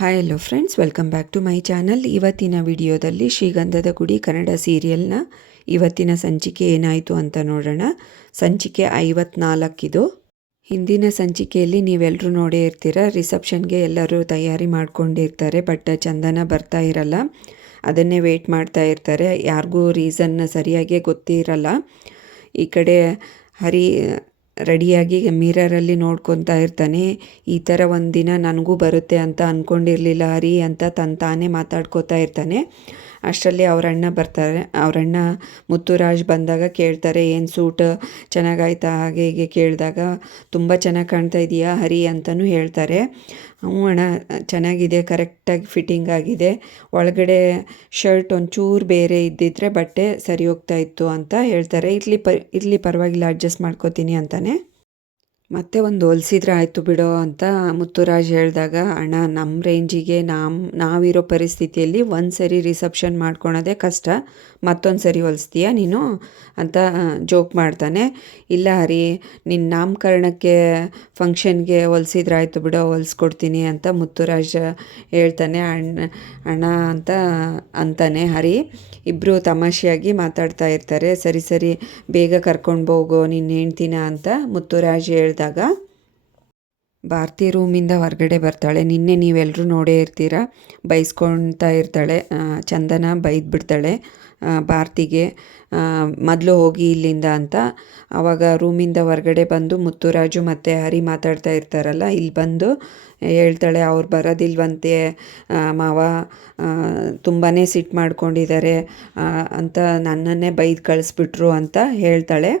Hi hello friends, welcome back to my channel. ಇವತ್ತಿನ ವಿಡಿಯೋದಲ್ಲಿ ಶ್ರೀಗಂಧದ ಗುಡಿ ಕನ್ನಡ ಸೀರಿಯಲ್ನ ಇವತ್ತಿನ ಸಂಚಿಕೆ ಏನಾಯಿತು ಅಂತ ನೋಡೋಣ. ಸಂಚಿಕೆ 54 ಹಿಂದಿನ ಸಂಚಿಕೆಯಲ್ಲಿ ನೀವೆಲ್ಲರೂ ನೋಡೇ ಇರ್ತೀರ. ರಿಸೆಪ್ಷನ್ಗೆ ಎಲ್ಲರೂ ತಯಾರಿ ಮಾಡ್ಕೊಂಡಿರ್ತಾರೆ, ಬಟ್ ಚಂದನ ಬರ್ತಾ ಇರಲ್ಲ. ಅದನ್ನೇ ವೆಯ್ಟ್ ಮಾಡ್ತಾ ಇರ್ತಾರೆ. ಯಾರಿಗೂ ರೀಸನ್ ಸರಿಯಾಗಿ ಗೊತ್ತಿರಲ್ಲ. ಈ ಕಡೆ ಹರಿ ರೆಡಿಯಾಗಿ ಮಿರರಲ್ಲಿ ನೋಡ್ಕೊತಾ ಇರ್ತಾನೆ. ಈ ಥರ ಒಂದು ದಿನ ನನಗೂ ಬರುತ್ತೆ ಅಂತ ಅಂದ್ಕೊಂಡಿರಲಿಲ್ಲ ಹರಿ ಅಂತ ತಾನೇ ಮಾತಾಡ್ಕೋತಾ ಇರ್ತಾನೆ. ಅಷ್ಟರಲ್ಲಿ ಅವರಣ್ಣ ಬರ್ತಾರೆ. ಅವರಣ್ಣ ಮುತ್ತುರಾಜ್ ಬಂದಾಗ ಕೇಳ್ತಾರೆ, ಏನು ಸೂಟ್ ಚೆನ್ನಾಗಾಯ್ತಾ ಹಾಗೆ ಹೀಗೆ ಕೇಳಿದಾಗ, ತುಂಬ ಚೆನ್ನಾಗಿ ಕಾಣ್ತಾ ಇದೆಯಾ ಹರಿ ಅಂತಲೂ ಹೇಳ್ತಾರೆ. ಹ್ಞೂ ಅಣ್ಣ ಚೆನ್ನಾಗಿದೆ, ಕರೆಕ್ಟಾಗಿ ಫಿಟ್ಟಿಂಗ್ ಆಗಿದೆ, ಒಳಗಡೆ ಶರ್ಟ್ ಒಂಚೂರು ಬೇರೆ ಇದ್ದಿದ್ರೆ ಬಟ್ಟೆ ಸರಿ ಹೋಗ್ತಾ ಇತ್ತು ಅಂತ ಹೇಳ್ತಾರೆ. ಇರಲಿ ಪರವಾಗಿಲ್ಲ, ಅಡ್ಜಸ್ಟ್ ಮಾಡ್ಕೋತೀನಿ ಅಂತಾನೆ. ಮತ್ತೆ ಒಂದು ಹೊಲಿಸಿದ್ರೆ ಆಯಿತು ಬಿಡೋ ಅಂತ ಮುತ್ತುರಾಜ್ ಹೇಳಿದಾಗ, ಅಣ್ಣ ನಮ್ಮ ರೇಂಜಿಗೆ ನಾವಿರೋ ಪರಿಸ್ಥಿತಿಯಲ್ಲಿ ಒಂದು ಸರಿ ರಿಸೆಪ್ಷನ್ ಮಾಡ್ಕೊಳೋದೇ ಕಷ್ಟ, ಮತ್ತೊಂದು ಸರಿ ಹೊಲಿಸ್ತೀಯ ನೀನು ಅಂತ ಜೋಕ್ ಮಾಡ್ತಾನೆ. ಇಲ್ಲ ಹರಿ, ನಿನ್ನ ನಾಮಕರಣಕ್ಕೆ ಫಂಕ್ಷನ್ಗೆ ಹೊಲಿಸಿದ್ರೆ ಆಯಿತು ಬಿಡೋ, ಹೊಲಿಸ್ಕೊಡ್ತೀನಿ ಅಂತ ಮುತ್ತುರಾಜ್ ಹೇಳ್ತಾನೆ. ಅಣ್ಣ ಅಂತ ಅಂತಾನೆ ಹರಿ. ಇಬ್ಬರು ತಮಾಷೆಯಾಗಿ ಮಾತಾಡ್ತಾ ಇರ್ತಾರೆ. ಸರಿ ಸರಿ ಬೇಗ ಕರ್ಕೊಂಡು ಹೋಗೋ ನಿನ್ನ ಹೆಂಡ್ತಿನ ಅಂತ ಮುತ್ತುರಾಜ್ ಹೇಳಿದಾಗ, ಭಾರತಿ ರೂಮಿಂದ ಹೊರಗಡೆ ಬರ್ತಾಳೆ. ನಿನ್ನೆ ನೀವೆಲ್ಲರೂ ನೋಡೇ ಇರ್ತೀರ, ಬೈಸ್ಕೊಳ್ತಾ ಇರ್ತಾಳೆ. ಚಂದನ ಬೈದ್ಬಿಡ್ತಾಳೆ ಭಾರತಿಗೆ, ಮೊದಲು ಹೋಗಿ ಇಲ್ಲಿಂದ ಅಂತ. ಆವಾಗ ರೂಮಿಂದ ಹೊರಗಡೆ ಬಂದು ಮುತ್ತುರಾಜು ಮತ್ತು ಹರಿ ಮಾತಾಡ್ತಾ ಇರ್ತಾರಲ್ಲ, ಇಲ್ಲಿ ಬಂದು ಹೇಳ್ತಾಳೆ, ಅವ್ರು ಬರೋದಿಲ್ವಂತೆ ಮಾವ, ತುಂಬಾ ಸಿಟ್ಟು ಮಾಡ್ಕೊಂಡಿದ್ದಾರೆ ಅಂತ ನನ್ನನ್ನೇ ಬೈದು ಕಳಿಸ್ಬಿಟ್ರು ಅಂತ ಹೇಳ್ತಾಳೆ.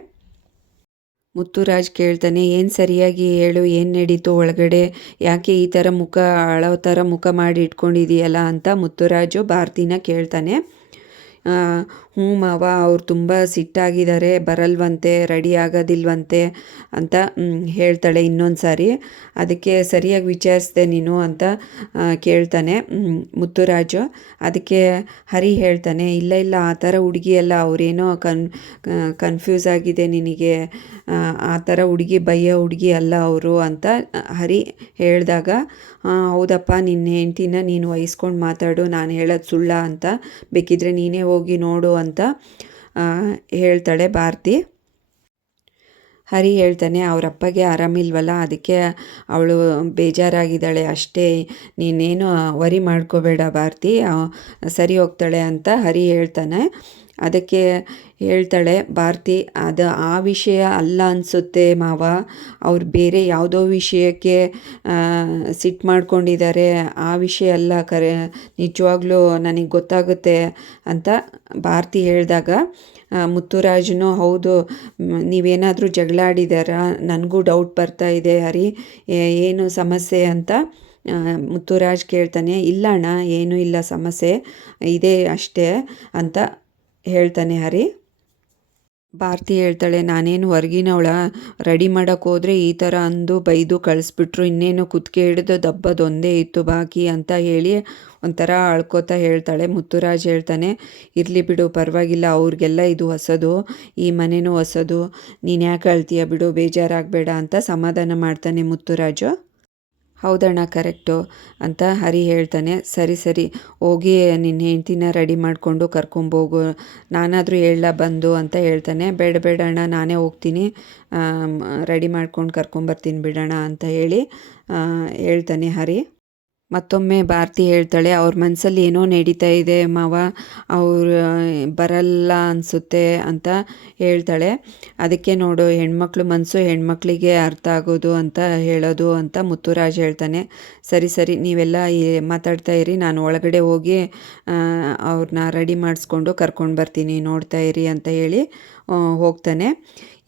ಮುತ್ತುರಾಜ್ ಕೇಳ್ತಾನೆ, ಏನು ಸರಿಯಾಗಿ ಹೇಳು, ಏನು ನಡೀತು ಒಳಗಡೆ, ಯಾಕೆ ಈ ಥರ ಅಳೋ ಥರ ಮುಖ ಮಾಡಿ ಇಟ್ಕೊಂಡಿದೆಯಲ್ಲ ಅಂತ ಮುತ್ತುರಾಜು ಭಾರತಿನ ಕೇಳ್ತಾನೆ. ಹ್ಞೂ ಮಾವ, ಅವ್ರು ತುಂಬ ಸಿಟ್ಟಾಗಿದ್ದಾರೆ, ಬರಲ್ವಂತೆ, ರೆಡಿ ಆಗೋದಿಲ್ವಂತೆ ಅಂತ ಹೇಳ್ತಾಳೆ ಇನ್ನೊಂದು ಸಾರಿ. ಅದಕ್ಕೆ ಸರಿಯಾಗಿ ವಿಚಾರಿಸ್ದೆ ನೀನು ಅಂತ ಕೇಳ್ತಾನೆ ಮುತ್ತುರಾಜು. ಅದಕ್ಕೆ ಹರಿ ಹೇಳ್ತಾನೆ, ಇಲ್ಲ ಆ ಥರ ಹುಡುಗಿ ಅಲ್ಲ, ಅವರೇನೋ ಕನ್ಫ್ಯೂಸ್ ಆಗಿದೆ ನಿನಗೆ, ಆ ಥರ ಹುಡುಗಿ ಬಯ್ಯೋ ಹುಡುಗಿ ಅಲ್ಲ ಅವರು ಅಂತ ಹರಿ ಹೇಳಿದಾಗ, ಹೌದಪ್ಪ, ನಿನ್ನ ಹೆಂಡ್ತಿನ ನೀನು ವಹಿಸ್ಕೊಂಡು ಮಾತಾಡು, ನಾನು ಹೇಳೋದು ಸುಳ್ಳ ಅಂತ, ಬೇಕಿದ್ರೆ ನೀನೇ ಹೋಗಿ ನೋಡು ಅಂತ ಹೇಳ್ತಾಳೆ ಭಾರತಿ. ಹರಿ ಹೇಳ್ತಾನೆ, ಅವರಪ್ಪಗೆ ಆರಾಮಿಲ್ವಲ್ಲ, ಅದಕ್ಕೆ ಅವಳು ಬೇಜಾರಾಗಿದ್ದಾಳೆ ಅಷ್ಟೇ, ನೀನೇನು ವರಿ ಮಾಡ್ಕೋಬೇಡ ಭಾರತಿ, ಸರಿ ಹೋಗ್ತಾಳೆ ಅಂತ ಹರಿ ಹೇಳ್ತಾನೆ. ಅದಕ್ಕೆ ಹೇಳ್ತಾಳೆ ಭಾರತಿ, ಅದು ಆ ವಿಷಯ ಅಲ್ಲ ಅನಿಸುತ್ತೆ ಮಾವ, ಅವ್ರು ಬೇರೆ ಯಾವುದೋ ವಿಷಯಕ್ಕೆ ಸಿಟ್ಟು ಮಾಡ್ಕೊಂಡಿದ್ದಾರೆ, ಆ ವಿಷಯ ಅಲ್ಲ, ನಿಜವಾಗ್ಲೂ ನನಗೆ ಗೊತ್ತಾಗುತ್ತೆ ಅಂತ ಭಾರತಿ ಹೇಳಿದಾಗ, ಮುತ್ತುರಾಜನು, ಹೌದು, ನೀವೇನಾದರೂ ಜಗಳ ಆಡಿದಾರಾ, ನನಗೂ ಡೌಟ್ ಬರ್ತಾ ಇದೆ ಹರಿ, ಏನು ಸಮಸ್ಯೆ ಅಂತ ಮುತ್ತುರಾಜ್ ಕೇಳ್ತಾನೆ. ಇಲ್ಲ ಅಣ್ಣ, ಏನೂ ಇಲ್ಲ, ಸಮಸ್ಯೆ ಇದೆ ಅಷ್ಟೇ ಅಂತ ಹೇಳ್ತಾನೆ ಹರಿ. ಭಾರತಿ ಹೇಳ್ತಾಳೆ, ನಾನೇನು ಹೊರಗಿನವಳ, ರೆಡಿ ಮಾಡೋಕ್ಕೆ ಹೋದರೆ ಈ ಥರ ಅಂದು ಬೈದು ಕಳಿಸ್ಬಿಟ್ರು, ಇನ್ನೇನು ಕುತ್ತಿಗೆ ಹಿಡಿದು ದಬ್ಬದೊಂದೇ ಇತ್ತು ಬಾಕಿ ಅಂತ ಹೇಳಿ ಒಂಥರ ಅಳ್ಕೋತಾ ಹೇಳ್ತಾಳೆ. ಮುತ್ತುರಾಜ್ ಹೇಳ್ತಾನೆ, ಇರಲಿ ಬಿಡು, ಪರವಾಗಿಲ್ಲ, ಅವ್ರಿಗೆಲ್ಲ ಇದು ಹೊಸದು, ಈ ಮನೆಯೂ ಹೊಸದು, ನೀನು ಯಾಕೆ ಅಳ್ತೀಯ ಬಿಡು, ಬೇಜಾರಾಗಬೇಡ ಅಂತ ಸಮಾಧಾನ ಮಾಡ್ತಾನೆ ಮುತ್ತುರಾಜು. ಹೌದಣ್ಣ, ಕರೆಕ್ಟು ಅಂತ ಹರಿ ಹೇಳ್ತಾನೆ. ಸರಿ ಹೋಗಿ ನಿನ್ನ ಹೆಂಡ್ತಿನ ರೆಡಿ ಮಾಡಿಕೊಂಡು ಕರ್ಕೊಂಬೋಗು, ನಾನಾದರೂ ಹೇಳಲ್ಲ ಬಂದು ಅಂತ ಹೇಳ್ತಾನೆ. ಬೇಡ ಅಣ್ಣ, ನಾನೇ ಹೋಗ್ತೀನಿ, ರೆಡಿ ಮಾಡ್ಕೊಂಡು ಕರ್ಕೊಂಬರ್ತೀನಿ ಬಿಡೋಣ ಅಂತ ಹೇಳಿ ಹೇಳ್ತಾನೆ ಹರಿ. ಮತ್ತೊಮ್ಮೆ ಭಾರತಿ ಹೇಳ್ತಾಳೆ, ಅವ್ರ ಮನಸ್ಸಲ್ಲಿ ಏನೋ ನಡೀತಾ ಇದೆ ಮಾವ, ಅವರು ಬರಲ್ಲ ಅನಿಸುತ್ತೆ ಅಂತ ಹೇಳ್ತಾಳೆ. ಅದಕ್ಕೆ ನೋಡು, ಹೆಣ್ಮಕ್ಳು ಮನಸ್ಸು ಹೆಣ್ಮಕ್ಳಿಗೆ ಅರ್ಥ ಆಗೋದು ಅಂತ ಹೇಳೋದು ಅಂತ ಮುತ್ತುರಾಜ್ ಹೇಳ್ತಾನೆ. ಸರಿ ನೀವೆಲ್ಲ ಮಾತಾಡ್ತಾ ಇರಿ, ನಾನು ಒಳಗಡೆ ಹೋಗಿ ಅವ್ರನ್ನ ರೆಡಿ ಮಾಡಿಸ್ಕೊಂಡು ಕರ್ಕೊಂಡು ಬರ್ತೀನಿ, ನೋಡ್ತಾ ಇರಿ ಅಂತ ಹೇಳಿ ಹೋಗ್ತಾನೆ.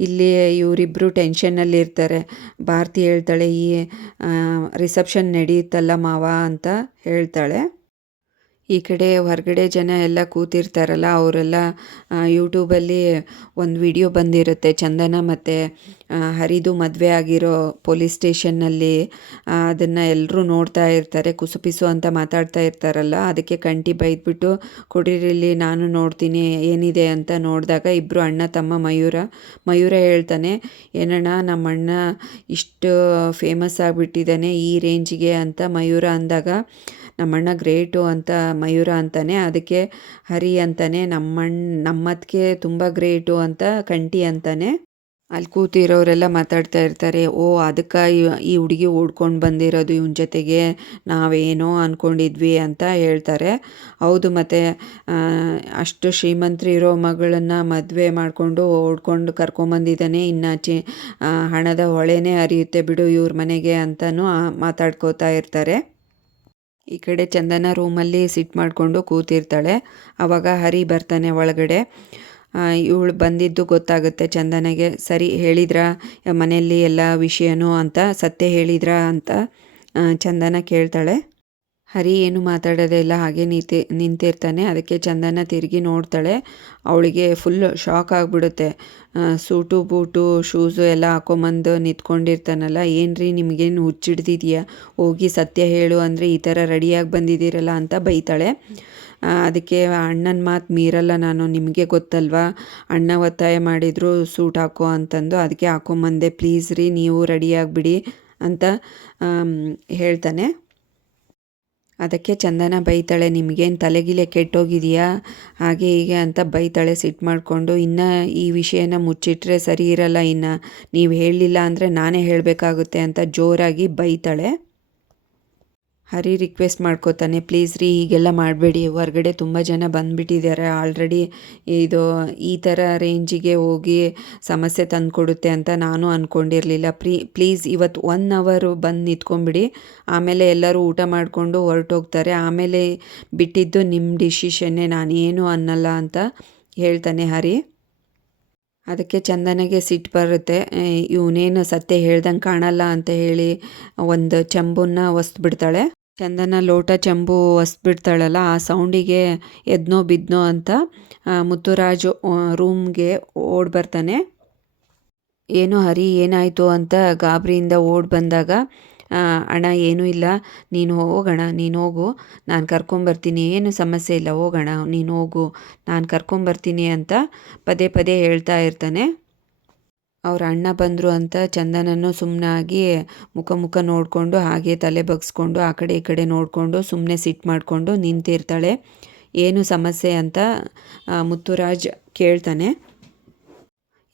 ಇಲ್ಲಿ ಇವರಿಬ್ಬರು ಟೆನ್ಷನ್ನಲ್ಲಿ ಇರ್ತಾರೆ. ಭಾರತಿ ಹೇಳ್ತಾಳೆ, ಈ ರಿಸೆಪ್ಷನ್ ನಡೆಯುತ್ತಲ್ಲ ಮಾವ ಅಂತ ಹೇಳ್ತಾಳೆ. ಈ ಕಡೆ ಹೊರಗಡೆ ಜನ ಎಲ್ಲ ಕೂತಿರ್ತಾರಲ್ಲ, ಅವರೆಲ್ಲ ಯೂಟ್ಯೂಬಲ್ಲಿ ಒಂದು ವಿಡಿಯೋ ಬಂದಿರುತ್ತೆ, ಚಂದನ ಮತ್ತು ಹರಿದು ಮದುವೆ ಆಗಿರೋ ಪೊಲೀಸ್ ಸ್ಟೇಷನ್ನಲ್ಲಿ. ಅದನ್ನು ಎಲ್ಲರೂ ನೋಡ್ತಾ ಇರ್ತಾರೆ, ಕುಸುಪಿಸು ಅಂತ ಮಾತಾಡ್ತಾ ಇರ್ತಾರಲ್ಲ, ಅದಕ್ಕೆ ಕಂಟಿ ಬೈದ್ಬಿಟ್ಟು, ಕೊಡಿರಿಲಿ ನಾನು ನೋಡ್ತೀನಿ ಏನಿದೆ ಅಂತ ನೋಡಿದಾಗ ಇಬ್ಬರು ಅಣ್ಣ ತಮ್ಮ ಮಯೂರ ಹೇಳ್ತಾನೆ, ಏನಣ್ಣ ನಮ್ಮ ಅಣ್ಣ ಇಷ್ಟು ಫೇಮಸ್ ಆಗಿಬಿಟ್ಟಿದ್ದಾನೆ ಈ ರೇಂಜಿಗೆ ಅಂತ ಮಯೂರ ಅಂದಾಗ, ನಮ್ಮಣ್ಣ ಗ್ರೇಟು ಅಂತ ಮಯೂರ ಅಂತಾನೆ, ಅದಕ್ಕೆ ಹರಿ ಅಂತಾನೆ. ನಮ್ಮದಕ್ಕೆ ತುಂಬ ಗ್ರೇಟು ಅಂತ ಕಂಠಿ ಅಂತಾನೆ. ಅಲ್ಲಿ ಕೂತಿರೋರೆಲ್ಲ ಮಾತಾಡ್ತಾ ಇರ್ತಾರೆ, ಓ ಅದಕ್ಕೆ ಈ ಹುಡುಗಿ ಓಡ್ಕೊಂಡು ಬಂದಿರೋದು ಇವನ ಜೊತೆಗೆ, ನಾವೇನೋ ಅಂದ್ಕೊಂಡಿದ್ವಿ ಅಂತ ಹೇಳ್ತಾರೆ. ಹೌದು, ಮತ್ತು ಅಷ್ಟು ಶ್ರೀಮಂತರು ಇರೋ ಮಗಳನ್ನು ಮದುವೆ ಮಾಡಿಕೊಂಡು ಓಡ್ಕೊಂಡು ಕರ್ಕೊಂಬಂದಿದ್ದಾನೆ, ಇನ್ನು ಹಣದ ಹೊಳೆನೇ ಹರಿಯುತ್ತೆ ಬಿಡು ಇವ್ರ ಮನೆಗೆ ಅಂತಲೂ ಮಾತಾಡ್ಕೋತಾ ಇರ್ತಾರೆ. ಈ ಕಡೆ ಚಂದನ ರೂಮಲ್ಲಿ ಸಿಟ್ಟು ಮಾಡಿಕೊಂಡು ಕೂತಿರ್ತಾಳೆ. ಆವಾಗ ಹರಿ ಬರ್ತಾನೆ ಒಳಗಡೆ. ಇವಳು ಬಂದಿದ್ದು ಗೊತ್ತಾಗುತ್ತೆ ಚಂದನಗೆ. ಸರಿ ಹೇಳಿದ್ರಾ ಮನೆಯಲ್ಲಿ ಎಲ್ಲ ವಿಷಯನೂ ಅಂತ, ಸತ್ಯ ಹೇಳಿದ್ರಾ ಅಂತ ಚಂದನ ಕೇಳ್ತಾಳೆ. ಹರಿ ಏನು ಮಾತಾಡೋದೇ ಇಲ್ಲ, ಹಾಗೆ ನಿಂತಿರ್ತಾನೆ. ಅದಕ್ಕೆ ಚಂದನ ತಿರುಗಿ ನೋಡ್ತಾಳೆ. ಅವಳಿಗೆ ಫುಲ್ ಶಾಕ್ ಆಗಿಬಿಡುತ್ತೆ. ಸೂಟು ಬೂಟು ಶೂಸು ಎಲ್ಲ ಹಾಕೊಂಬಂದು ನಿಂತ್ಕೊಂಡಿರ್ತಾನಲ್ಲ, ಏನ್ರಿ ನಿಮಗೇನು ಹುಚ್ಚಿಡ್ದಿದೆಯಾ, ಹೋಗಿ ಸತ್ಯ ಹೇಳು ಅಂದರೆ ಈ ಥರ ರೆಡಿಯಾಗಿ ಬಂದಿದ್ದೀರಲ್ಲ ಅಂತ ಬೈತಾಳೆ. ಅದಕ್ಕೆ ಅಣ್ಣನ ಮಾತು ಮೀರಲ್ಲ ನಾನು, ನಿಮಗೆ ಗೊತ್ತಲ್ವಾ, ಅಣ್ಣ ಒತ್ತಾಯ ಮಾಡಿದ್ರು ಸೂಟ್ ಹಾಕೋ ಅಂತಂದು, ಅದಕ್ಕೆ ಹಾಕೊಂಬಂದೆ, ಪ್ಲೀಸ್ ರೀ ನೀವು ರೆಡಿಯಾಗಿಬಿಡಿ ಅಂತ ಹೇಳ್ತಾನೆ. ಅದಕ್ಕೆ ಚಂದನ ಬೈತಾಳೆ, ನಿಮಗೇನು ತಲೆಗಿಲೆ ಕೆಟ್ಟೋಗಿದೆಯಾ ಹಾಗೆ ಹೀಗೆ ಅಂತ ಬೈತಾಳೆ ಸಿಟ್ಟು ಮಾಡಿಕೊಂಡು. ಇನ್ನು ಈ ವಿಷಯನ ಮುಚ್ಚಿಟ್ರೆ ಸರಿ ಇರಲ್ಲ, ಇನ್ನು ನೀವು ಹೇಳಲಿಲ್ಲ ಅಂದರೆ ನಾನೇ ಹೇಳಬೇಕಾಗುತ್ತೆ ಅಂತ ಜೋರಾಗಿ ಬೈತಾಳೆ. ಹರಿ ರಿಕ್ವೆಸ್ಟ್ ಮಾಡ್ಕೋತಾನೆ, ಪ್ಲೀಸ್ ರೀ ಹೀಗೆಲ್ಲ ಮಾಡಬೇಡಿ, ಹೊರ್ಗಡೆ ತುಂಬ ಜನ ಬಂದುಬಿಟ್ಟಿದ್ದಾರೆ ಆಲ್ರೆಡಿ, ಇದು ಈ ಥರ ರೇಂಜಿಗೆ ಹೋಗಿ ಸಮಸ್ಯೆ ತಂದುಕೊಡುತ್ತೆ ಅಂತ ನಾನು ಅಂದ್ಕೊಂಡಿರಲಿಲ್ಲ. ಪ್ಲೀಸ್ ಇವತ್ತು 1 ಅವರು ಬಂದು ನಿಂತ್ಕೊಂಬಿಡಿ, ಆಮೇಲೆ ಎಲ್ಲರೂ ಊಟ ಮಾಡಿಕೊಂಡು ಹೊರಟೋಗ್ತಾರೆ, ಆಮೇಲೆ ಬಿಟ್ಟಿದ್ದು ನಿಮ್ಮ ಡಿಸಿಷನ್ನೇ, ನಾನೇನು ಅನ್ನಲ್ಲ ಅಂತ ಹೇಳ್ತಾನೆ ಹರಿ. ಅದಕ್ಕೆ ಚಂದನಗೆ ಸಿಟ್ಟು ಬರುತ್ತೆ, ಇವನೇನು ಸತ್ಯ ಹೇಳ್ದಂಗೆ ಕಾಣಲ್ಲ ಅಂತ ಹೇಳಿ ಒಂದು ಚೆಂಬನ್ನ ಒಸ್ಬಿಡ್ತಾಳೆ. ಚಂದನ ಲೋಟ ಚೆಂಬು ಒಸ್ಬಿಡ್ತಾಳಲ್ಲ, ಆ ಸೌಂಡಿಗೆ ಎದ್ನೋ ಬಿದ್ನೋ ಅಂತ ಮುತ್ತುರಾಜು ರೂಮ್ಗೆ ಓಡಿ ಬರ್ತಾನೆ. ಏನೋ ಹರಿ ಏನಾಯಿತು ಅಂತ ಗಾಬರಿಯಿಂದ ಓಡಿ ಬಂದಾಗ, ಅಣ್ಣ ಏನೂ ಇಲ್ಲ, ನೀನು ಹೋಗೋಣ, ನೀನು ಹೋಗು, ನಾನು ಕರ್ಕೊಂಬರ್ತೀನಿ, ಏನು ಸಮಸ್ಯೆ ಇಲ್ಲ, ಹೋಗೋಣ, ನೀನು ಹೋಗು, ನಾನು ಕರ್ಕೊಂಬರ್ತೀನಿ ಅಂತ ಪದೇ ಪದೇ ಹೇಳ್ತಾ ಇರ್ತಾನೆ. ಅವ್ರ ಅಣ್ಣ ಬಂದರು ಅಂತ ಚಂದನನ್ನು ಸುಮ್ಮನಾಗಿ ಮುಖ ನೋಡಿಕೊಂಡು ಹಾಗೆ ತಲೆ ಬಗ್ಸ್ಕೊಂಡು ಆ ಕಡೆ ಈ ಕಡೆ ನೋಡಿಕೊಂಡು ಸುಮ್ಮನೆ ಸಿಟ್ಟು ಮಾಡಿಕೊಂಡು ನಿಂತಿರ್ತಾಳೆ. ಏನು ಸಮಸ್ಯೆ ಅಂತ ಮುತ್ತುರಾಜ್ ಕೇಳ್ತಾನೆ.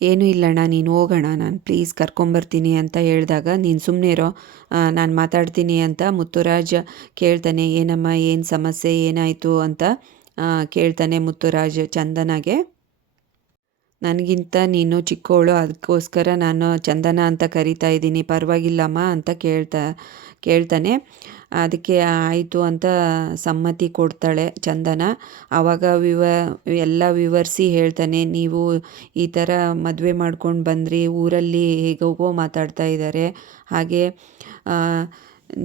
ಏನೂ ಇಲ್ಲಣ್ಣ, ನೀನು ಹೋಗೋಣ, ನಾನು ಪ್ಲೀಸ್ ಕರ್ಕೊಂಬರ್ತೀನಿ ಅಂತ ಹೇಳಿದಾಗ, ನೀನು ಸುಮ್ಮನೆ ಇರೋ, ನಾನು ಮಾತಾಡ್ತೀನಿ ಅಂತ ಮುತ್ತುರಾಜ್ ಕೇಳ್ತಾನೆ. ಏನಮ್ಮ, ಏನು ಸಮಸ್ಯೆ, ಏನಾಯಿತು ಅಂತ ಕೇಳ್ತಾನೆ ಮುತ್ತುರಾಜ್ ಚಂದನಗೆ. ನನಗಿಂತ ನೀನು ಚಿಕ್ಕವಳು, ಅದಕ್ಕೋಸ್ಕರ ನಾನು ಚಂದನ ಅಂತ ಕರಿತಾ ಇದ್ದೀನಿ, ಪರವಾಗಿಲ್ಲಮ್ಮ ಅಂತ ಕೇಳ್ತಾನೆ. ಅದಕ್ಕೆ ಆಯಿತು ಅಂತ ಸಮ್ಮತಿ ಕೊಡ್ತಾಳೆ ಚಂದನ. ಆವಾಗ ಎಲ್ಲ ವಿವರಿಸಿ ಹೇಳ್ತಾನೆ, ನೀವು ಈ ಥರ ಮದುವೆ ಮಾಡ್ಕೊಂಡು ಬಂದ್ರಿ, ಊರಲ್ಲಿ ಹೇಗೋ ಮಾತಾಡ್ತಾ ಇದ್ದಾರೆ, ಹಾಗೆ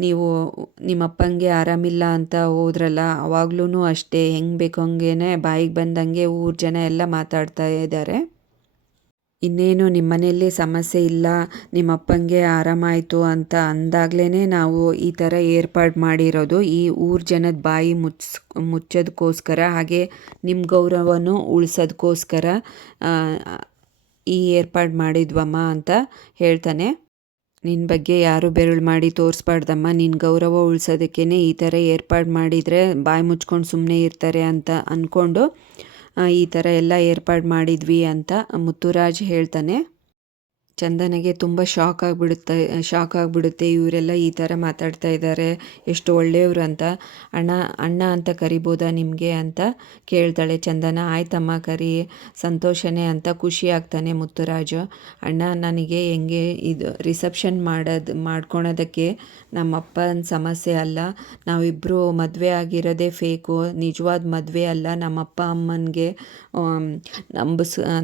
ನೀವು ನಿಮ್ಮಪ್ಪಂಗೆ ಆರಾಮಿಲ್ಲ ಅಂತ ಹೋದ್ರಲ್ಲ, ಆವಾಗ್ಲೂ ಅಷ್ಟೇ ಹೆಂಗೆ ಬೇಕು ಹಂಗೇ ಬಾಯಿಗೆ ಬಂದಂಗೆ ಊರ ಜನ ಎಲ್ಲ ಮಾತಾಡ್ತಾ ಇದ್ದಾರೆ. ಇನ್ನೇನು ನಿಮ್ಮ ಮನೆಯಲ್ಲಿ ಸಮಸ್ಯೆ ಇಲ್ಲ, ನಿಮ್ಮಪ್ಪಂಗೆ ಆರಾಮಾಯಿತು ಅಂತ ಅಂದಾಗಲೇ ನಾವು ಈ ಥರ ಏರ್ಪಾಡು ಮಾಡಿರೋದು, ಈ ಊರ ಜನದ ಬಾಯಿ ಮುಚ್ಚೋದಕ್ಕೋಸ್ಕರ, ಹಾಗೆ ನಿಮ್ಮ ಗೌರವನೂ ಉಳಿಸೋದಕ್ಕೋಸ್ಕರ ಈ ಏರ್ಪಾಡು ಮಾಡಿದ್ವಮ್ಮ ಅಂತ ಹೇಳ್ತಾನೆ. ನಿನ್ನ ಬಗ್ಗೆ ಯಾರು ಬೆರಳು ಮಾಡಿ ತೋರಿಸ್ಬಾರ್ದಮ್ಮ, ನಿನ್ನ ಗೌರವ ಉಳಿಸೋದಕ್ಕೇ ಈ ಥರ ಏರ್ಪಾಡು ಮಾಡಿದರೆ ಬಾಯಿ ಮುಚ್ಕೊಂಡು ಸುಮ್ಮನೆ ಇರ್ತಾರೆ ಅಂತ ಅಂದ್ಕೊಂಡು ಈ ಥರ ಎಲ್ಲ ಏರ್ಪಾಡು ಮಾಡಿದ್ವಿ ಅಂತ ಮುತ್ತುರಾಜ್ ಹೇಳ್ತಾನೆ. ಚಂದನಗೆ ತುಂಬ ಶಾಕ್ ಆಗಿಬಿಡುತ್ತೆ, ಇವರೆಲ್ಲ ಈ ಥರ ಮಾತಾಡ್ತಾ ಇದ್ದಾರೆ, ಎಷ್ಟು ಒಳ್ಳೆಯವರು ಅಂತ. ಅಣ್ಣ ಅಂತ ಕರಿಬೋದಾ ನಿಮಗೆ ಅಂತ ಕೇಳ್ತಾಳೆ ಚಂದನ. ಆಯ್ತಮ್ಮ ಕರಿ, ಸಂತೋಷನೇ ಅಂತ ಖುಷಿ ಆಗ್ತಾನೆ ಮುತ್ತುರಾಜು. ಅಣ್ಣ, ನನಗೆ ಹೆಂಗೆ ಇದು ರಿಸೆಪ್ಷನ್ ಮಾಡ್ಕೊಳೋದಕ್ಕೆ ನಮ್ಮಪ್ಪನ ಸಮಸ್ಯೆ ಅಲ್ಲ, ನಾವಿಬ್ಬರು ಮದುವೆ ಆಗಿರೋದೇ ಫೇಕು, ನಿಜವಾದ ಮದುವೆ ಅಲ್ಲ, ನಮ್ಮಪ್ಪ ಅಮ್ಮನಿಗೆ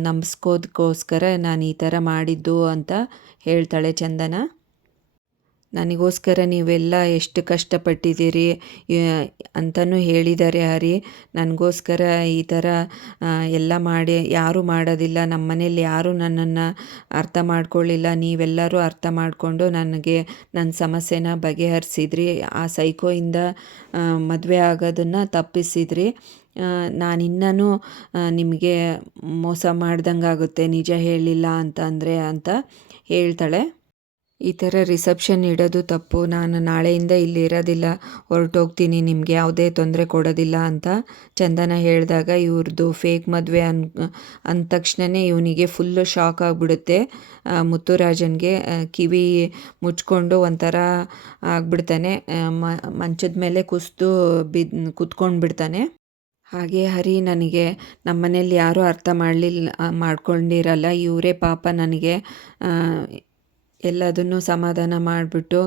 ನಂಬಿಸ್ಕೋದಕ್ಕೋಸ್ಕರ ನಾನು ಈ ಥರ ಮಾಡಿದ್ದು ಅಂತ ಹೇಳ್ತಾಳೆ ಚಂದನ. ನನಗೋಸ್ಕರ ನೀವೆಲ್ಲ ಎಷ್ಟು ಕಷ್ಟಪಟ್ಟಿದ್ದೀರಿ ಅಂತಲೂ ಹೇಳಿದ್ದಾರೆ ಹರಿ. ನನಗೋಸ್ಕರ ಈ ಥರ ಎಲ್ಲ ಮಾಡಿ ಯಾರೂ ಮಾಡೋದಿಲ್ಲ, ನಮ್ಮ ಮನೇಲಿ ಯಾರೂ ನನ್ನನ್ನು ಅರ್ಥ ಮಾಡ್ಕೊಳ್ಳಿಲ್ಲ, ನೀವೆಲ್ಲರೂ ಅರ್ಥ ಮಾಡಿಕೊಂಡು ನನಗೆ ನನ್ನ ಸಮಸ್ಯೆನ ಬಗೆಹರಿಸಿದ್ರಿ, ಆ ಸೈಕೋಯಿಂದ ಮದುವೆ ಆಗೋದನ್ನು ತಪ್ಪಿಸಿದ್ರಿ. ನಾನಿನ್ನೂ ನಿಮಗೆ ಮೋಸ ಮಾಡ್ದಂಗೆ ಆಗುತ್ತೆ ನಿಜ ಹೇಳಲಿಲ್ಲ ಅಂತ ಹೇಳ್ತಾಳೆ. ಈ ಥರ ರಿಸೆಪ್ಷನ್ ಇಡೋದು ತಪ್ಪು, ನಾನು ನಾಳೆಯಿಂದ ಇಲ್ಲಿ ಇರೋದಿಲ್ಲ, ಹೊರಟೋಗ್ತೀನಿ, ನಿಮಗೆ ಯಾವುದೇ ತೊಂದರೆ ಕೊಡೋದಿಲ್ಲ ಅಂತ ಚಂದನ ಹೇಳಿದಾಗ ಇವ್ರದ್ದು ಫೇಕ್ ಮದುವೆ ಅಂದ ತಕ್ಷಣವೇ ಇವನಿಗೆ ಫುಲ್ಲು ಶಾಕ್ ಆಗಿಬಿಡುತ್ತೆ. ಮುತ್ತುರಾಜನ್ಗೆ ಕಿವಿ ಮುಚ್ಕೊಂಡು ಒಂಥರ ಆಗ್ಬಿಡ್ತಾನೆ, ಮಂಚದ ಮೇಲೆ ಕುತ್ಕೊಂಡು ಬಿಡ್ತಾನೆ. ಹಾಗೆ ಹರಿ ನನಗೆ ನಮ್ಮ ಮನೇಲಿ ಯಾರೂ ಅರ್ಥ ಮಾಡ್ಕೊಂಡಿರಲ್ಲ, ಇವರೇ ಪಾಪ ನನಗೆ ಎಲ್ಲದನ್ನು ಸಮಾಧಾನ ಮಾಡಿಬಿಟ್ಟು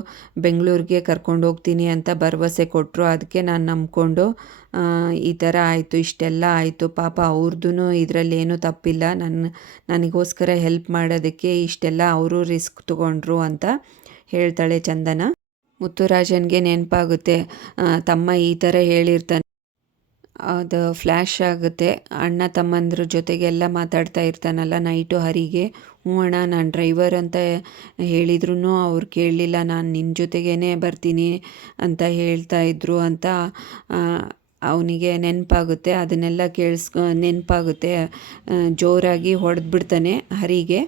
ಬೆಂಗಳೂರಿಗೆ ಕರ್ಕೊಂಡು ಹೋಗ್ತೀನಿ ಅಂತ ಭರವಸೆ ಕೊಟ್ಟರು. ಅದಕ್ಕೆ ನಾನು ನಂಬ್ಕೊಂಡು ಈ ಥರ ಆಯಿತು, ಇಷ್ಟೆಲ್ಲ ಆಯಿತು. ಪಾಪ ಅವ್ರದ್ದು ಇದರಲ್ಲಿ ಏನೂ ತಪ್ಪಿಲ್ಲ, ನನಗೋಸ್ಕರ ಹೆಲ್ಪ್ ಮಾಡೋದಕ್ಕೆ ಇಷ್ಟೆಲ್ಲ ಅವರು ರಿಸ್ಕ್ ತೊಗೊಂಡ್ರು ಅಂತ ಹೇಳ್ತಾಳೆ ಚಂದನ. ಮುತ್ತುರಾಜನ್ಗೆ ನೆನಪಾಗುತ್ತೆ, ತಮ್ಮ ಈ ಥರ ಹೇಳಿರ್ತಾನೆ, ಅದು ಫ್ಲ್ಯಾಶ್ ಆಗುತ್ತೆ. ಅಣ್ಣ ತಮ್ಮಂದ್ರ ಜೊತೆಗೆಲ್ಲ ಮಾತಾಡ್ತಾ ಇರ್ತಾನಲ್ಲ ನೈಟು ಹರಿಗೆ. ಹ್ಞೂ ಅಣ್ಣ, ನಾನು ಡ್ರೈವರ್ ಅಂತ ಹೇಳಿದ್ರು ಅವ್ರು ಕೇಳಲಿಲ್ಲ, ನಾನು ನಿನ್ನ ಜೊತೆಗೇ ಬರ್ತೀನಿ ಅಂತ ಹೇಳ್ತಾ ಇದ್ರು ಅಂತ ಅವನಿಗೆ ನೆನಪಾಗುತ್ತೆ. ಅದನ್ನೆಲ್ಲ ನೆನಪಾಗುತ್ತೆ. ಜೋರಾಗಿ ಹೊಡೆದ್ಬಿಡ್ತಾನೆ ಹರಿಗೆ.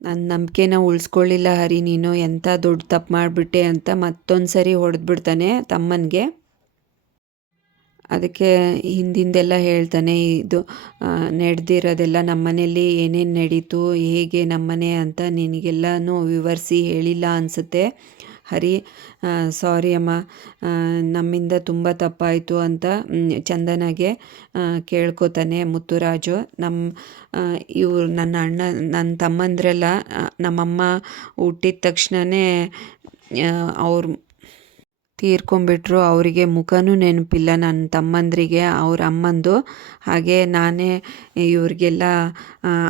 ನನ್ನ ನಂಬಿಕೆನ ಉಳಿಸ್ಕೊಳ್ಳಿಲ್ಲ ಹರಿ, ನೀನು ಎಂಥ ದೊಡ್ಡ ತಪ್ಪು ಮಾಡಿಬಿಟ್ಟೆ ಅಂತ ಮತ್ತೊಂದು ಸರಿ ಹೊಡೆದ್ಬಿಡ್ತಾನೆ ತಮ್ಮನಿಗೆ. ಅದಕ್ಕೆ ಹಿಂದಿಂದೆಲ್ಲ ಹೇಳ್ತಾನೆ, ಇದು ನಡೆದಿರೋದೆಲ್ಲ ನಮ್ಮ ಮನೇಲಿ ಏನೇನು ನಡೀತು, ಹೇಗೆ ನಮ್ಮನೆ ಅಂತ ನಿನಗೆಲ್ಲನೂ ವಿವರಿಸಿ ಹೇಳಿಲ್ಲ ಅನಿಸುತ್ತೆ ಹರಿ. ಸಾರಿ ಅಮ್ಮ, ನಮ್ಮಿಂದ ತುಂಬ ತಪ್ಪಾಯಿತು ಅಂತ ಚಂದನಗೆ ಕೇಳ್ಕೊತಾನೆ ಮುತ್ತುರಾಜು. ಇವ್ರು ನನ್ನ ಅಣ್ಣ, ನನ್ನ ತಮ್ಮಂದ್ರೆಲ್ಲ ನಮ್ಮಮ್ಮ ಹುಟ್ಟಿದ ತಕ್ಷಣವೇ ಅವ್ರು ತೀರ್ಕೊಂಬಿಟ್ರು. ಅವರಿಗೆ ಮುಖನೂ ನೆನಪಿಲ್ಲ ನನ್ನ ತಮ್ಮಂದ್ರಿಗೆ ಅವ್ರ ಅಮ್ಮಂದು. ಹಾಗೆ ನಾನೇ ಇವ್ರಿಗೆಲ್ಲ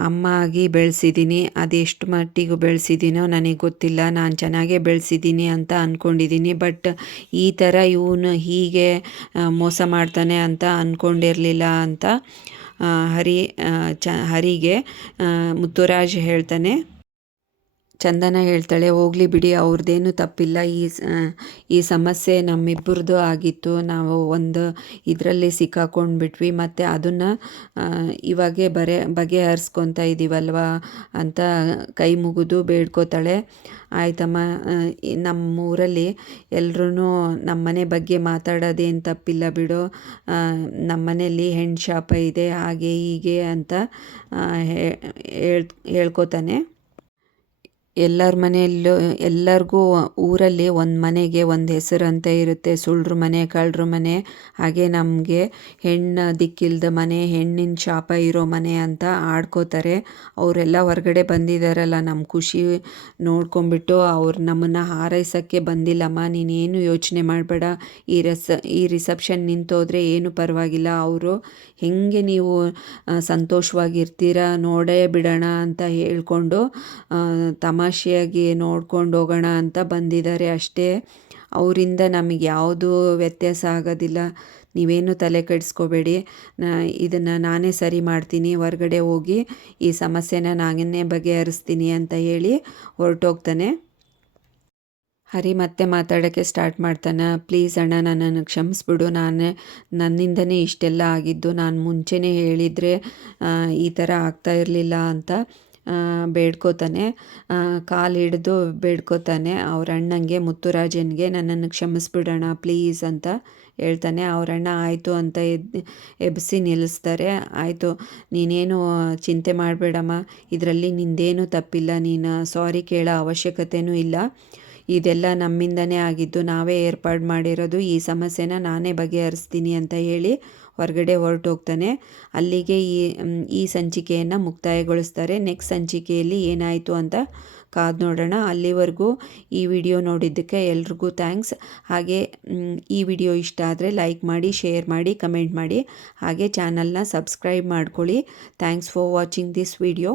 ಅಮ್ಮ ಆಗಿ ಬೆಳೆಸಿದ್ದೀನಿ. ಅದೆಷ್ಟು ಮಟ್ಟಿಗೆ ಬೆಳೆಸಿದ್ದೀನೋ ನನಗೆ ಗೊತ್ತಿಲ್ಲ, ನಾನು ಚೆನ್ನಾಗೇ ಬೆಳೆಸಿದ್ದೀನಿ ಅಂತ ಅಂದ್ಕೊಂಡಿದ್ದೀನಿ. ಬಟ್ ಈ ಥರ ಇವನು ಹೀಗೆ ಮೋಸ ಮಾಡ್ತಾನೆ ಅಂತ ಅಂದ್ಕೊಂಡಿರಲಿಲ್ಲ ಅಂತ ಹರಿಗೆ ಮುತ್ತುರಾಜ್ ಹೇಳ್ತಾನೆ. ಚಂದನ ಹೇಳ್ತಾಳೆ, ಹೋಗಲಿ ಬಿಡಿ, ಅವ್ರದ್ದೇನು ತಪ್ಪಿಲ್ಲ, ಈ ಸಮಸ್ಯೆ ನಮ್ಮಿಬ್ಬರದ್ದು ಆಗಿತ್ತು, ನಾವು ಒಂದು ಇದರಲ್ಲಿ ಸಿಕ್ಕಾಕೊಂಡ್ಬಿಟ್ವಿ, ಮತ್ತು ಅದನ್ನು ಇವಾಗೇ ಬಗೆಹರಿಸ್ಕೊತಾ ಇದ್ದೀವಲ್ವ ಅಂತ ಕೈ ಮುಗಿದು ಬೇಡ್ಕೋತಾಳೆ. ಆಯ್ತಮ್ಮ, ನಮ್ಮೂರಲ್ಲಿ ಎಲ್ರೂ ನಮ್ಮ ಮನೆ ಬಗ್ಗೆ ಮಾತಾಡೋದೇನು ತಪ್ಪಿಲ್ಲ ಬಿಡು, ನಮ್ಮ ಮನೇಲಿ ಹೆಣ್ಣು ಶಾಪ ಇದೆ, ಹಾಗೆ ಹೀಗೆ ಅಂತ ಹೇಳ್ಕೋತಾನೆ. ಎಲ್ಲರ ಮನೆಯಲ್ಲೂ ಎಲ್ಲರಿಗೂ ಊರಲ್ಲಿ ಒಂದು ಮನೆಗೆ ಒಂದು ಹೆಸರು ಅಂತ ಇರುತ್ತೆ, ಸುಳ್ಳ್ರ ಮನೆ, ಕಳ್ಳರ ಮನೆ. ಹಾಗೆ ನಮಗೆ ಹೆಣ್ಣು ದಿಕ್ಕಿಲ್ದ ಮನೆ, ಹೆಣ್ಣಿನ ಶಾಪ ಇರೋ ಮನೆ ಅಂತ ಆಡ್ಕೋತಾರೆ. ಅವರೆಲ್ಲ ಹೊರಗಡೆ ಬಂದಿದ್ದಾರಲ್ಲ, ನಮ್ಮ ಖುಷಿ ನೋಡ್ಕೊಂಬಿಟ್ಟು ಅವ್ರು ನಮ್ಮನ್ನು ಹಾರೈಸೋಕ್ಕೆ ಬಂದಿಲ್ಲಮ್ಮ, ನೀನೇನು ಯೋಚನೆ ಮಾಡಬೇಡ, ಈ ರಿಸೆಪ್ಷನ್ ನಿಂತೋದ್ರೆ ಏನು ಪರವಾಗಿಲ್ಲ, ಅವರು ಹೆಂಗೆ ನೀವು ಸಂತೋಷವಾಗಿರ್ತೀರ ನೋಡೇ ಬಿಡೋಣ ಅಂತ ಹೇಳ್ಕೊಂಡು ತಮಾಷೆಯಾಗಿ ನೋಡ್ಕೊಂಡು ಹೋಗೋಣ ಅಂತ ಬಂದಿದ್ದಾರೆ ಅಷ್ಟೇ. ಅವರಿಂದ ನಮಗೆ ಯಾವುದೂ ವ್ಯತ್ಯಾಸ ಆಗೋದಿಲ್ಲ, ನೀವೇನು ತಲೆ ಕೆಡಿಸ್ಕೋಬೇಡಿ, ಇದನ್ನು ನಾನೇ ಸರಿ ಮಾಡ್ತೀನಿ, ಹೊರಗಡೆ ಹೋಗಿ ಈ ಸಮಸ್ಯೆನ ನಾನೇ ಬಗೆಹರಿಸ್ತೀನಿ ಅಂತ ಹೇಳಿ ಹೊರಟೋಗ್ತಾನೆ. ಹರಿ ಮತ್ತೆ ಮಾತಾಡೋಕ್ಕೆ ಸ್ಟಾರ್ಟ್ ಮಾಡ್ತಾನೆ. ಪ್ಲೀಸ್ ಅಣ್ಣ, ನನ್ನನ್ನು ಕ್ಷಮಿಸ್ಬಿಡು, ನನ್ನಿಂದನೇ ಇಷ್ಟೆಲ್ಲ ಆಗಿದ್ದು, ನಾನು ಮುಂಚೆನೇ ಹೇಳಿದರೆ ಈ ಥರ ಆಗ್ತಾ ಇರಲಿಲ್ಲ ಅಂತ ಬೇಡ್ಕೋತಾನೆ. ಕಾಲು ಹಿಡಿದು ಬೇಡ್ಕೋತಾನೆ ಅವ್ರ ಅಣ್ಣಂಗೆ, ಮುತ್ತುರಾಜನ್ಗೆ, ನನ್ನನ್ನು ಕ್ಷಮಿಸ್ಬಿಡೋಣ ಪ್ಲೀಸ್ ಅಂತ ಹೇಳ್ತಾನೆ. ಅವರಣ್ಣ ಆಯಿತು ಅಂತ ಎಬ್ಬಿಸಿ ನಿಲ್ಲಿಸ್ತಾರೆ. ಆಯಿತು, ನೀನೇನು ಚಿಂತೆ ಮಾಡಬೇಡಮ್ಮ, ಇದರಲ್ಲಿ ನಿಂದೇನೂ ತಪ್ಪಿಲ್ಲ, ನೀನು ಸಾರಿ ಕೇಳೋ ಅವಶ್ಯಕತೆಯೂ ಇಲ್ಲ, ಇದೆಲ್ಲ ನಮ್ಮಿಂದನೇ ಆಗಿದ್ದು, ನಾವೇ ಏರ್ಪಾಡು ಮಾಡಿರೋದು, ಈ ಸಮಸ್ಯೆನ ನಾನೇ ಬಗೆಹರಿಸ್ತೀನಿ ಅಂತ ಹೇಳಿ ಹೊರಗಡೆ ಹೊರಟೋಗ್ತಾನೆ. ಅಲ್ಲಿಗೆ ಈ ಸಂಚಿಕೆಯನ್ನು ಮುಕ್ತಾಯಗೊಳಿಸ್ತಾರೆ. ನೆಕ್ಸ್ಟ್ ಸಂಚಿಕೆಯಲ್ಲಿ ಏನಾಯಿತು ಅಂತ ಕಾದು ನೋಡೋಣ. ಅಲ್ಲಿವರೆಗೂ ಈ ವಿಡಿಯೋ ನೋಡಿದ್ದಕ್ಕೆ ಎಲ್ರಿಗೂ ಥ್ಯಾಂಕ್ಸ್. ಹಾಗೆ ಈ ವಿಡಿಯೋ ಇಷ್ಟ ಆದರೆ ಲೈಕ್ ಮಾಡಿ, ಶೇರ್ ಮಾಡಿ, ಕಮೆಂಟ್ ಮಾಡಿ, ಹಾಗೆ ಚಾನಲ್ನ ಸಬ್ಸ್ಕ್ರೈಬ್ ಮಾಡ್ಕೊಳ್ಳಿ. Thanks for watching this video.